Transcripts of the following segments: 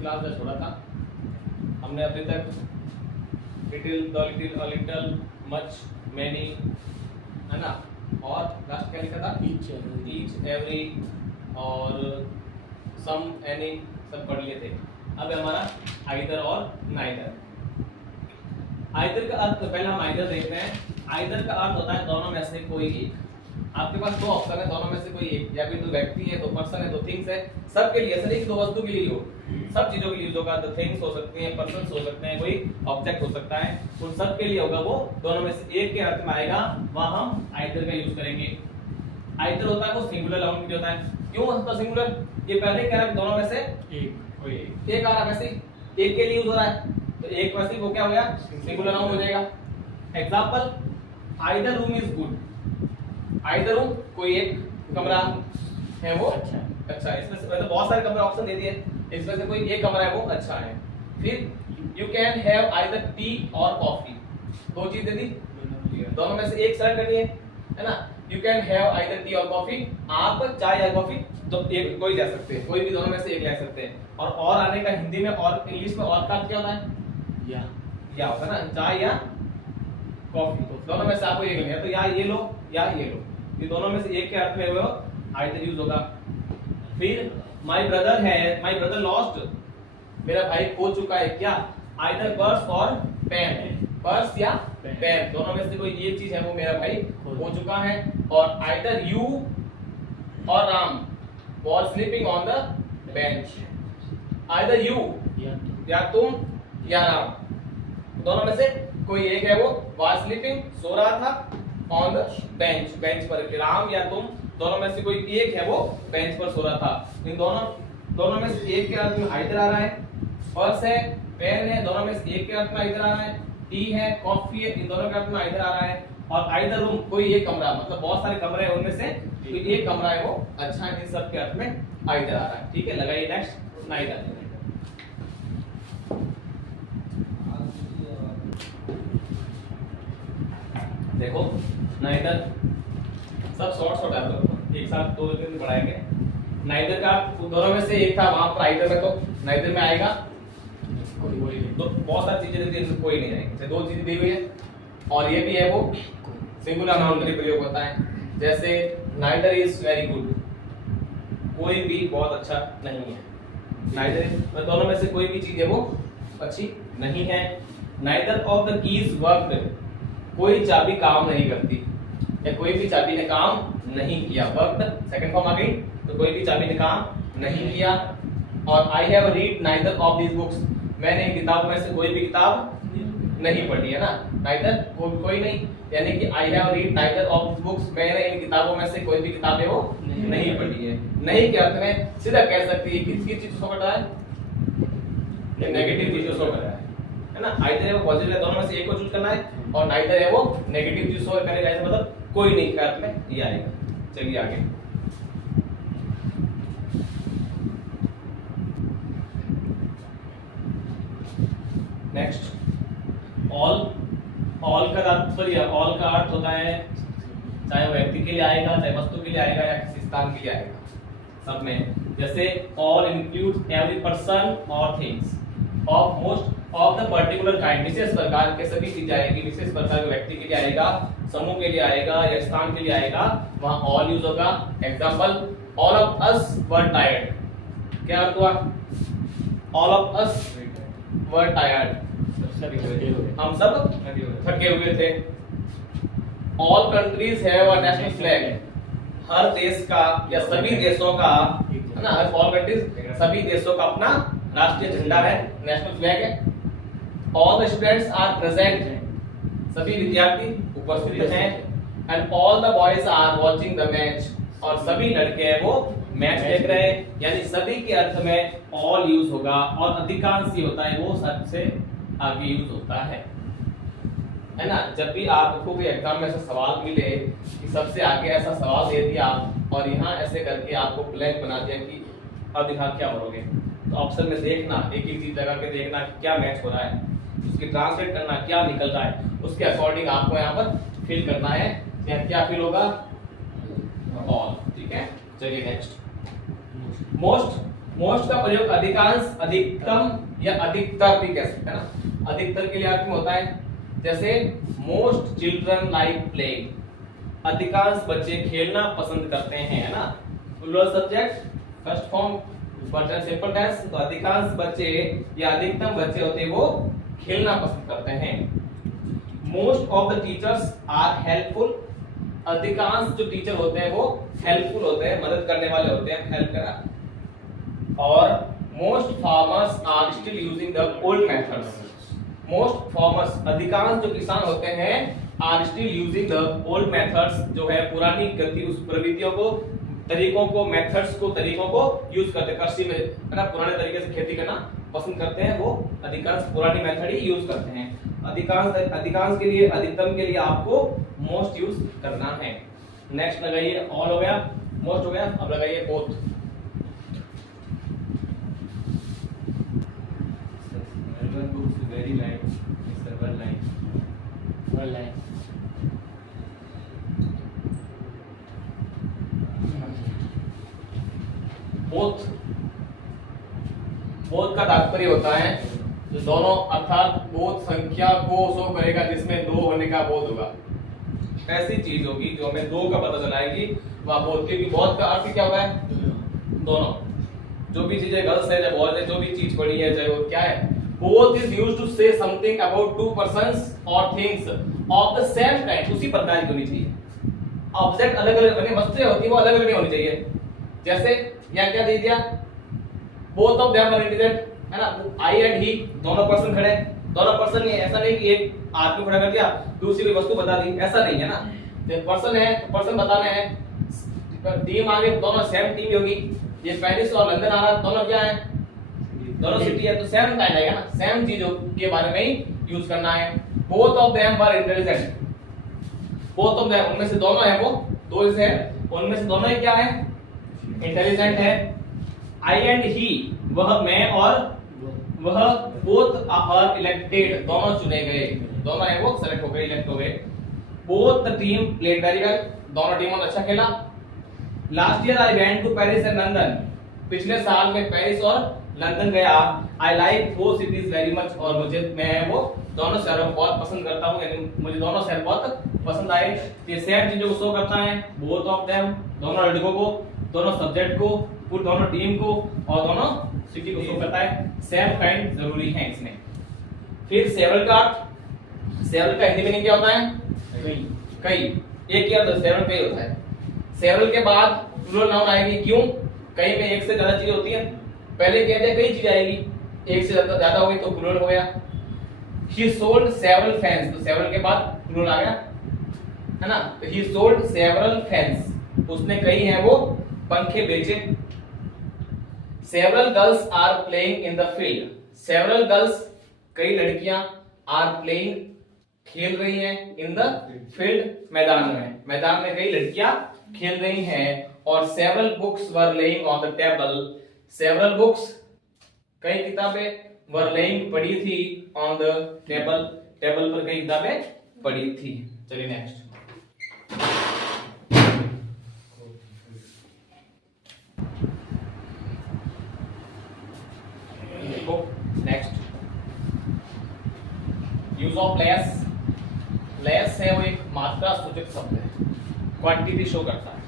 Class में छोड़ा था। हमने अभी तक little, the little, a little, much, many, है ना, और लास्ट क्या लिखा था, ईच, एवरी और सम, एनी, सब पढ़ लिए थे। अब हमारा आइदर और नाइदर। आइदर का अर्थ पहले हम आइदर देखते हैं। आइदर का अर्थ होता है दोनों में से कोई एक। आपके पास दो ऑप्शन है, दोनों में से कोई एक, या फिर दो व्यक्ति है, दो पर्सन है, दो थिंग्स है, सबके लिए, ऐसा नहीं कि दो वस्तु के लिए हो, सब चीजों के लिए होगा। दो थिंग्स हो सकती हैं, पर्सन्स हो सकते हैं, कोई ऑब्जेक्ट हो सकता है, उन सब के लिए होगा वो दोनों में से एक के अर्थ में आएगा, वहां हम आइदर का यूज करेंगे। आइदर होता है वो सिंगुलर नाउन के लिए होता है। क्यों होता है सिंगुलर? ये पहले कह रहा है दोनों में से एक आ रहा है, वैसे एक के लिए यूज हो रहा है, तो एक वैसे वो क्या हो गया, सिंगुलर नाउन हो जाएगा। Example, either room is good. Either room, कोई एक कमरा है वो अच्छा है। इसमें से मतलब बहुत सारे कमरे ऑप्शन दे दिए, इसमें से कोई एक कमरा है वो अच्छा है। फिर you can have either T और कॉफी, दो चीज दे दी, दोनों में से एक सेलेक्ट करनी है ना। You can have either T और कॉफी, आप चाय या कॉफी तो एक कोई ले सकते हैं, कोई भी दोनों में से एक ले सकते हैं। और आने का हिंदी में और इंग्लिश में और का क्या होता है, या होता है ना, चाय या कॉफी, तो दोनों में से आपको एक लेना है, तो या ये लो या ये लो, ये दोनों में से एक के अर्थ में वो आइदर यूज होगा। फिर माय ब्रदर है, माय ब्रदर लॉस्ट, मेरा भाई खो चुका है क्या, आइदर पर्स और पेन, पर्स या पेन, दोनों में से कोई एक चीज है वो मेरा भाई खो चुका है। और आइदर यू और Ram was sleeping on the bench, either you या तुम या राम, दोनों में से कोई एक है वो was sleeping, सो रहा था, on the bench, बेंच पर, राम या तुम दोनों में से कोई एक है वो बेंच पर सो रहा था। इन दोनों में से एक के अर्थ में आइदर आ रहा है, पर्स है, पेन है, दोनों में से एक के अर्थ में आइदर आ रहा है, टी है, कॉफी है, इन दोनों के अर्थ में आइदर आ रहा है। और आइदर रूम, कोई एक कमरा, मतलब बहुत सारे कमरे हैं उनमें से कोई एक कमरा है वो अच्छा है, इन सब के अर्थ में आइदर आ रहा है। ठीक है, लगाइए नेक्स्ट, नाइदर। देखो नाइदर सब शॉर्ट है, एक साथ दो दिन पढ़ाएंगे। नाइदर का दोनों में से एक था, वहां पर आइदर में, तो नाइदर में आएगा तो बहुत सारी चीजें दी, कोई नहीं आएगी, दो चीजें दी हुई है और ये भी है वो सिंगुलर नाउन के लिए प्रयोग होता है। जैसे नाइदर इज वेरी गुड, कोई भी बहुत अच्छा नहीं है, नाइदर दोनों में से कोई भी चीज है वो अच्छी नहीं है। Neither of the keys worked, कोई चाबी काम नहीं करती, या कोई भी चाबी ने काम नहीं किया, वर्कड सेकंड फॉर्म आ गई, तो कोई भी चाबी ने काम नहीं किया। और I have read neither of these books, मैंने इन किताबों में से कोई भी किताब नहीं पढ़ी, है ना, नाइदर कोई नहीं, यानी कि I have read neither of these books, मैंने इन किताबों में से कोई भी किताबें वो नहीं पढ़ी है। नहीं के अर्थ में सीधा कह सकती है किस चीज को कर रहा है, नेगेटिव चीज को कर रहा है ना। आइदर है वो पॉजिटिव है, दोनों में से एक को चूज करना है, और नाइदर है वो नेगेटिव चीज को करने का मतलब कोई नहीं के अर्थ में ये आएगा। चलिए आगे, नेक्स्ट, ऑल का तात्पर्य, ऑल का अर्थ होता है चाहे वो व्यक्ति के लिए आएगा, चाहे वस्तु के लिए आएगा, या किसी स्थान के लिए आएगा, सब में। जैसे ऑल इंक्लूड्स एवरी पर्सन और things of most of the particular kind, विशेष प्रकार के सभी चीजें आएगी, विशेष प्रकार के व्यक्ति के लिए आएगा, समूह के लिए आएगा या स्थान के लिए आएगा, वहां ऑल यूज होगा। Example, all of us were tired, क्या अर्थ हुआ, all of us were tired, हम सब थके हुए थे। All countries have a national flag, हर देश का या सभी देशों का, है ना, ऑल कंट्रीज सभी देशों का अपना राष्ट्रीय झंडा है, नेशनल फ्लैग है। All the students are present, सभी विद्यार्थी उपस्थित हैं। And all the boys are watching the match, और सभी लड़के हैं वो मैच देख रहे हैं, यानी सभी के अर्थ में ऑल यूज होगा। और अधिकांश ही होता है वो सबसे आगे यूज होता है ना। जब भी आपको कोई एग्जाम में ऐसा सवाल मिले कि सबसे आगे ऐसा सवाल दे दिया और यहाँ ऐसे करके आपको ब्लैंक बना दिया कि अब यहाँ क्या भरोगे, तो ऑप्शन में देखना, एक एक चीज लगा के देखना कि क्या मैच हो रहा है, उसकी ट्रांसलेट करना क्या निकल रहा है, उसके अकॉर्डिंग आपको यहाँ पर फिल करना है। यहाँ क्या फिल होगा, ऑल। ठीक है, चलिए नेक्स्ट, मोस्ट मोस्ट का प्रयोग अधिकांश, अधिकतम या अधिकतर भी कह सकते हैं ना। अधिकतर के लिए अर्थ में होता है, जैसे मोस्ट चिल्ड्रन लाइक प्लेइंग, अधिकांश बच्चे खेलना पसंद करते हैं, है ना। Plural subject first form simple tense, तो अधिकांश बच्चे या अधिकतम बच्चे होते हैं वो खेलना पसंद करते हैं। Most of the teachers are helpful, अधिकांश जो टीचर होते हैं वो हेल्पफुल होते हैं, मदद करने वाले होते हैं, हेल्प करा। और most farmers are still using the old methods, most farmers अधिकांश जो किसान होते हैं are still using the old methods, जो है पुरानी गति उस प्रविधियों को, तरीकों को, मेथड्स को, तरीकों को यूज करते, कृषि में है ना पुराने तरीके से खेती करना पसंद करते हैं, वो अधिकांश पुरानी मेथड ही यूज करते हैं। अधिकांश के लिए, अधिकतम के लिए आपको मोस्ट यूज करना है। नेक्स्ट लगाइए, ऑल हो गया, मोस्ट हो गया, अब लगाइए both. Very light, it's a well line. Well line. Both, both का तात्पर्य होता है जो दोनों, अर्थात बोध संख्या को शो करेगा जिसमें दो होने का बोध होगा। ऐसी चीज होगी जो हमें दो का पता चलाएगी वह बोध, क्योंकि बोध का अर्थ क्या होता है, दोनों। जो भी चीजें गर्ल्स है, बोध है, जो भी चीज पढ़ी है, चाहे वो क्या है, both is used to say something about two persons or things of the same kind, उसी प्रकार की होनी चाहिए। ऑब्जेक्ट अलग अलग बने, वस्तुएं होती है वो अलग अलग नहीं होनी चाहिए। जैसे यहाँ क्या दे दिया, both of them are intelligent, है ना, आई एंड ही दोनों पर्सन खड़े, दोनों पर्सन नहीं है, ऐसा नहीं कि एक आदमी खड़ा कर दिया दूसरी कोई वस्तु बता दी, ऐसा नहीं है ना। तो पर्सन है तो पर्सन बताने हैं, टीम आगे दोनों सेम टीम होगी, ये पेरिस और लंदन आ रहा है, दोनों क्या है, दोनों सिटी है, तो सेम काइंड आएगा ना, सेम चीजों के बारे में ही यूज करना है। Both of them were intelligent, both of them उनमें से दोनों है, वो दो है, उनमें से दोनों ही क्या है, इंटेलिजेंट है। आई एंड ही वह, मैं और वह, बोथ आर इलेक्टेड दोनों चुने गए, दोनों है वो सेलेक्ट हो गए, इलेक्ट हो गए। Both the team played very well, दोनों टीमों ने अच्छा खेला। Last year I went to Paris and London, पिछले साल में पेरिस और लंदन गया। I like both cities very much, और मुझे, मैं वो दोनों शहरों को बहुत पसंद करता हूँ, यानी मुझे दोनों शहर बहुत पसंद आए। ये सेम चीजों को शो करता है, बोथ ऑफ देम दोनों लड़कों को, दोनों सब्जेक्ट को, पूरी दोनों टीम को और दोनों सिटी को शो करता है। सेम काइंड जरूरी है इसमें। फिर सेवरल का, सेवरल का हिंदी मीनिंग क्या होता है, कई, एक ही अर्थ सेवरल कई होता है। सेवरल के बाद प्लूरल नाउन आएगी, क्यों, कई में एक से ज्यादा चीजें होती है, पहले कह दिया कई चीज आएगी, एक से ज्यादा हो गई तो प्लूरल हो गया। He sold several fans, तो several के बाद प्लूरल आ गया, है ना। तो he sold several fans, उसने कई हैं वो पंखे बेचे। Several girls are playing in the field, several girls कई लड़कियां are playing खेल रही हैं in the field मैदान में, मैदान में कई लड़कियां खेल रही हैं। और several books were laying on the table, several books कई किताबें were laying पड़ी थी on the table, टेबल पर कई किताबें पड़ी थी। चलिए नेक्स्ट, देखो next, use of less. Less है वो एक मात्रा सूचक शब्द है, क्वांटिटी शो करता है।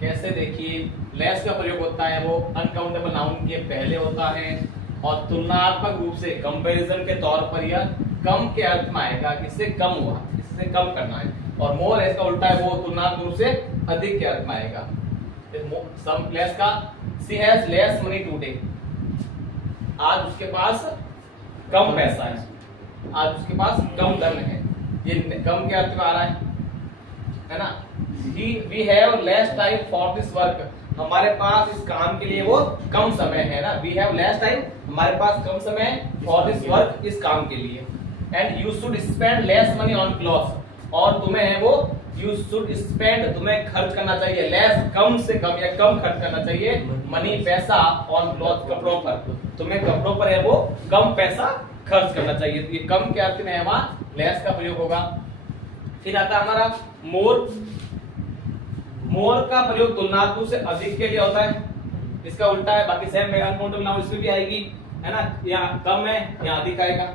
कैसे, देखिए लेस का प्रयोग होता है वो अनकाउंटेबल नाउन के पहले होता है और तुलनात्मक रूप से कंपैरिजन के तौर पर यह कम के अर्थ में आएगा, किससे कम हुआ, इससे कम करना है। और मोर इसका उल्टा है, वो तुलनात्मक रूप से अधिक के अर्थ में आएगा। सम लेस का, she has less money today, आज उसके पास कम पैसा है, आज उसके पास कम धन है, ये कम के अर्थ में आ रहा है ना। We have less time for this work, हमारे पास इस काम के लिए वो कम समय है ना। We have less time, हमारे पास कम समय for this work, इस काम के लिए। And you should spend less money on clothes, और तुम्हें है वो you should spend, तुम्हें खर्च करना चाहिए, less कम से कम या कम खर्च करना चाहिए, money पैसा, on clothes कपड़ों पर, तुम्हें कपड़ों पर है वो कम पैसा खर्च करना चाहिए। तो ये कम के अर्थ में है वहाँ less का प्रयोग होगा। फिर आता है हमारा मोर। मोर का प्रयोग तुलनात्मक से अधिक के लिए होता है, इसका उल्टा है, बाकी सेम है अनकाउंटेबल नाउन इसमें भी आएगी, है ना। यहाँ कम है, यहाँ अधिक आएगा।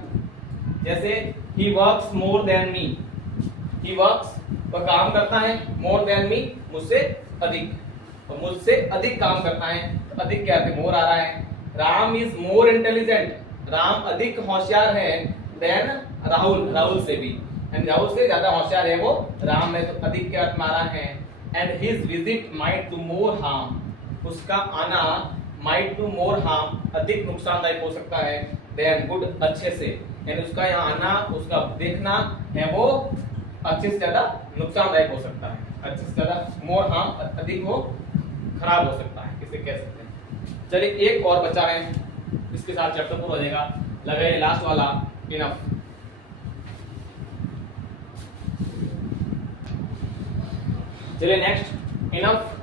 जैसे he works more than me, he works वह काम करता है, मोर देन मी मुझसे अधिक, तो मुझसे अधिक काम करता है, तो अधिक क्या है, मोर आ रहा है। Ram is more intelligent, Ram अधिक होशियार है देन राहुल, राहुल से भी, एंड राहुल से ज्यादा होशियार है वो राम है, तो अधिक के अर्थ में आ रहा है। And his visit might do more harm, उसका आना माइट डू मोर हार्म अधिक नुकसानदायक हो सकता है देन गुड अच्छे से, यानी उसका यहाँ आना, उसका देखना है वो अच्छे से ज्यादा नुकसानदायक हो सकता है, अच्छे से ज्यादा मोर हार्म अधिक वो खराब हो सकता है, किसे कह सकते हैं। चलिए एक और बचा है, इसके साथ चैप्टर पूरा हो जाएगा, लगा ये लास्ट वाला इनफ। चलिए नेक्स्ट इनफ।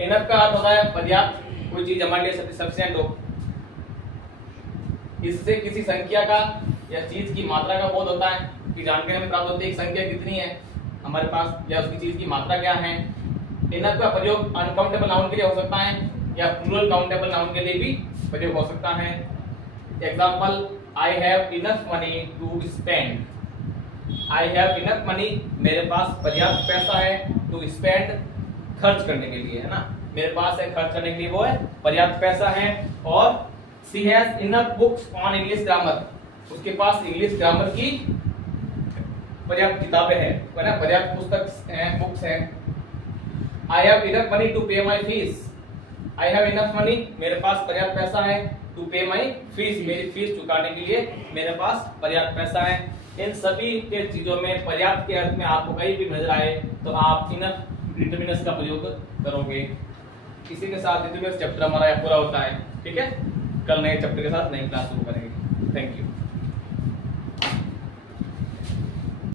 इनफ का अर्थ होता है पर्याप्त, कोई चीज हमारे लिए सफिशिएंट हो। इससे किसी संख्या का या चीज की मात्रा का बोध होता है, कि जानकारी हमें प्राप्त होती है एक संख्या कितनी है हमारे पास, या उसकी चीज की मात्रा क्या है। इनफ का प्रयोग अनकाउंटेबल नाउन के लिए हो सकता है, या प्लूरल काउंटेबल नाउन के लिए भी प्रयोग हो सकता है। Example, I have enough money to spend, I have enough money मेरे पास पर्याप्त पैसा है, टू स्पेंड खर्च करने के लिए, है ना, मेरे पास है खर्च करने के लिए वो है पर्याप्त पैसा है। और she has enough books on English grammar, उसके पास इंग्लिश ग्रामर की पर्याप्त किताबें हैं, है ना, पर्याप्त पुस्तक हैं, बुक्स हैं। I have enough money to pay my fees, I have enough money मेरे पास पर्याप्त पैसा है, टू पे माई फीस मेरी फीस चुकाने के लिए मेरे पास पर्याप्त पैसा है। इन सभी के चीजों में पर्याप्त के अर्थ में आपको कहीं भी नजर आए तो आप इनफ डिटरमिनर्स का प्रयोग करोगे। इसी के साथ डिटरमिनर्स चैप्टर हमारा पूरा होता है। ठीक है, कल नए चैप्टर के साथ नई क्लास शुरू करेंगे। Thank you.